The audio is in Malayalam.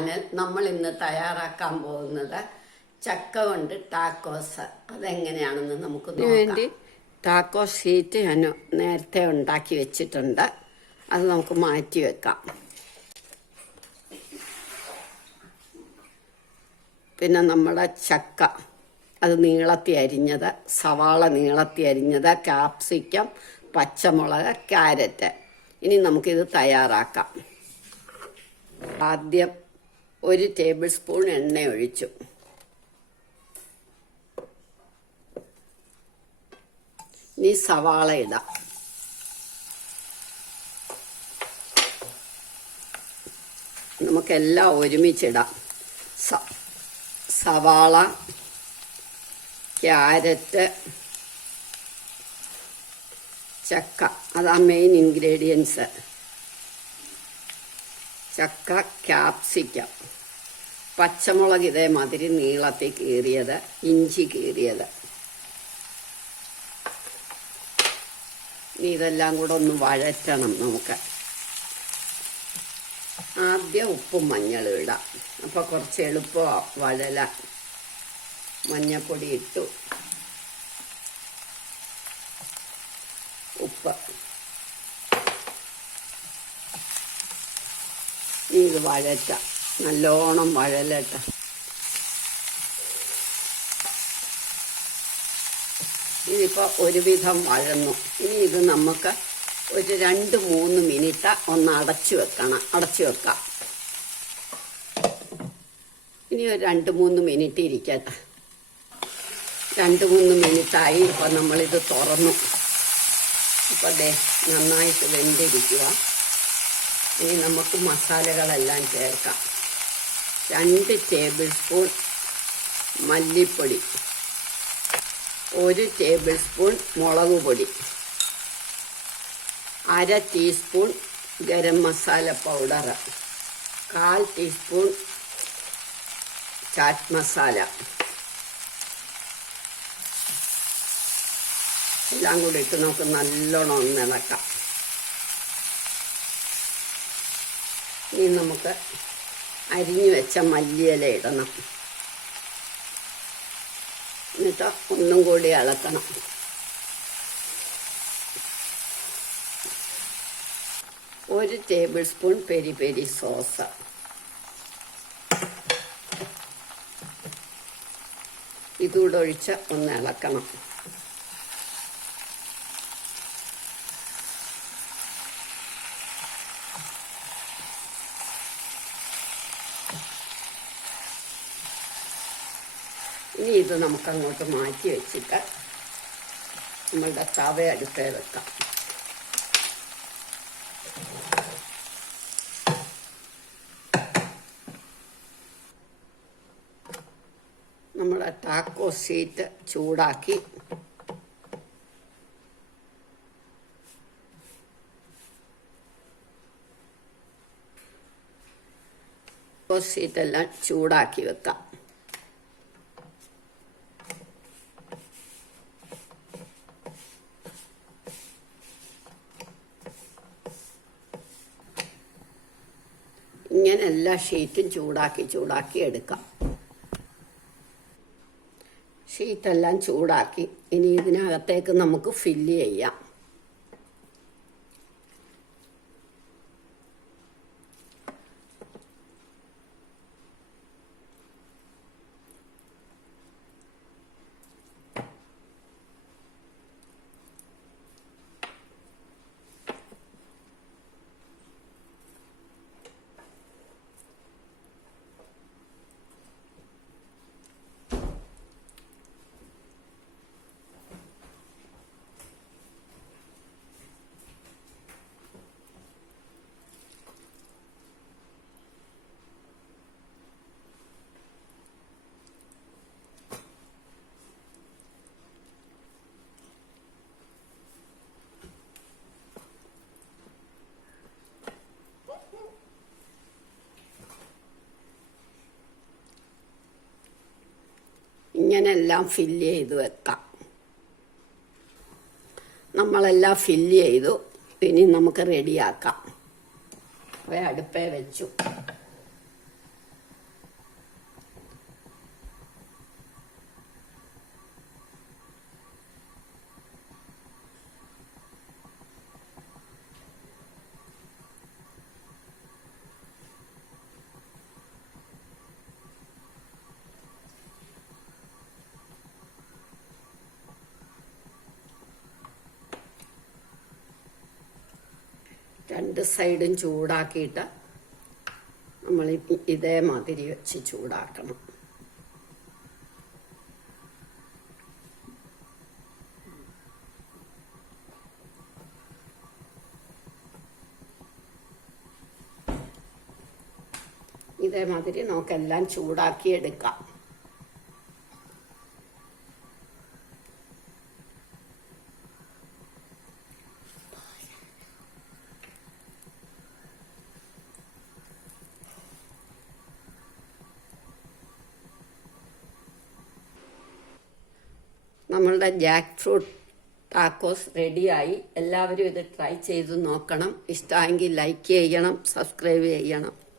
ചാനൽ. നമ്മൾ ഇന്ന് തയ്യാറാക്കാൻ പോകുന്നത് ചക്ക കൊണ്ട് ടാക്കോസ്. അതെങ്ങനെയാണെന്ന് നമുക്ക് നോക്കാം. ടാക്കോ ഷീറ്റ് ഞാൻ നേരത്തെ ഉണ്ടാക്കി വെച്ചിട്ടുണ്ട്. അത് നമുക്ക് മാറ്റി വെക്കാം. പിന്നെ നമ്മുടെ ചക്ക അത് നീളത്തി അരിഞ്ഞത്, സവാള നീളത്തി അരിഞ്ഞത്, ക്യാപ്സിക്കം, പച്ചമുളക്, ക്യാരറ്റ്. ഇനി നമുക്കിത് തയ്യാറാക്കാം. ആദ്യം 1 ടേബിൾ സ്പൂൺ എണ്ണ ഒഴിച്ചു. ഇനി സവാള ഇടാം. നമുക്കെല്ലാം ഒരുമിച്ചിടാം. സവാള, ക്യാരറ്റ്, ചക്ക, അതാ മെയിൻ ഇൻഗ്രീഡിയൻസ്. ചക്ക, ക്യാപ്സിക്കം, പച്ചമുളക് ഇതേമാതിരി നീളത്തിൽ കീറിയത്, ഇഞ്ചി കീറിയത്. ഇതെല്ലാം കൂടെ ഒന്ന് വഴറ്റണം നമുക്ക്. ആദ്യം ഉപ്പും മഞ്ഞളും ഇടാം. അപ്പോൾ കുറച്ച് എളുപ്പമാണ് വഴലാൻ. മഞ്ഞപ്പൊടി ഇട്ടു, ഉപ്പ്. ഇത് വഴറ്റാം, നല്ലോണം വഴലട്ട. ഇതിപ്പോൾ ഒരുവിധം വഴന്നു. ഇനി ഇത് നമുക്ക് ഒരു 2-3 മിനിറ്റ് ഒന്ന് അടച്ചു വെക്കാം. ഇനി ഒരു 2-3 മിനിറ്റ് ഇരിക്കട്ടെ. 2-3 മിനിറ്റായി. ഇപ്പോൾ നമ്മളിത് തുറന്നു. അപ്പോൾ ദേ നന്നായിട്ട് വെന്തിരിക്കുക. ഇനി നമുക്ക് മസാലകളെല്ലാം ചേർക്കാം. 2 ടേബിൾ സ്പൂൺ മല്ലിപ്പൊടി, 1 ടേബിൾ സ്പൂൺ മുളക് പൊടി, 1/2 teaspoon garam masala powder, 1/4 teaspoon chat masala. എല്ലാം കൂടി ഇട്ട് നമുക്ക് നല്ലോണം ഒന്ന് ഇളക്കാം. ഇനി നമുക്ക് അരിഞ്ഞു വെച്ച മല്ലിയില ഇടണം. എന്നിട്ട് ഒന്നും കൂടി ഇളക്കണം. ഒരു table spoon peri peri sauce, ഇതുകൂടെ ഒഴിച്ച് ഒന്ന് ഇളക്കണം. ഇനി ഇത് നമുക്കങ്ങോട്ട് മാറ്റി വെച്ചിട്ട് നമ്മളുടെ തവ അടുപ്പേ വെക്കാം. നമ്മുടെ ടാക്കോ ഷീറ്റ് ചൂടാക്കി ഷീറ്റെല്ലാം ചൂടാക്കി വെക്കാം. ഇങ്ങനെ എല്ലാ ഷീറ്റും ചൂടാക്കി എടുക്കാം. ഷീറ്റെല്ലാം ചൂടാക്കി. ഇനി ഇതിനകത്തേക്ക് നമുക്ക് ഫില്ല് ചെയ്യാം. ഇങ്ങനെല്ലാം ഫില്ല് ചെയ്ത് വെക്കാം. നമ്മളെല്ലാം ഫില്ല് ചെയ്തു. ഇനി നമുക്ക് റെഡിയാക്കാം. അടുപ്പേ വെച്ചു. രണ്ട് സൈഡും ചൂടാക്കിയിട്ട് നമ്മൾ ഇതേമാതിരി വെച്ച് ചൂടാക്കണം. ഇതേമാതിരി നമുക്കെല്ലാം ചൂടാക്കി എടുക്കാം. നമ്മളുടെ ജാക്ക് ഫ്രൂട്ട് ടാക്കോസ് റെഡിയായി. എല്ലാവരും ഇത് ട്രൈ ചെയ്ത് നോക്കണം. ഇഷ്ടമെങ്കിൽ ലൈക്ക് ചെയ്യണം, സബ്സ്ക്രൈബ് ചെയ്യണം.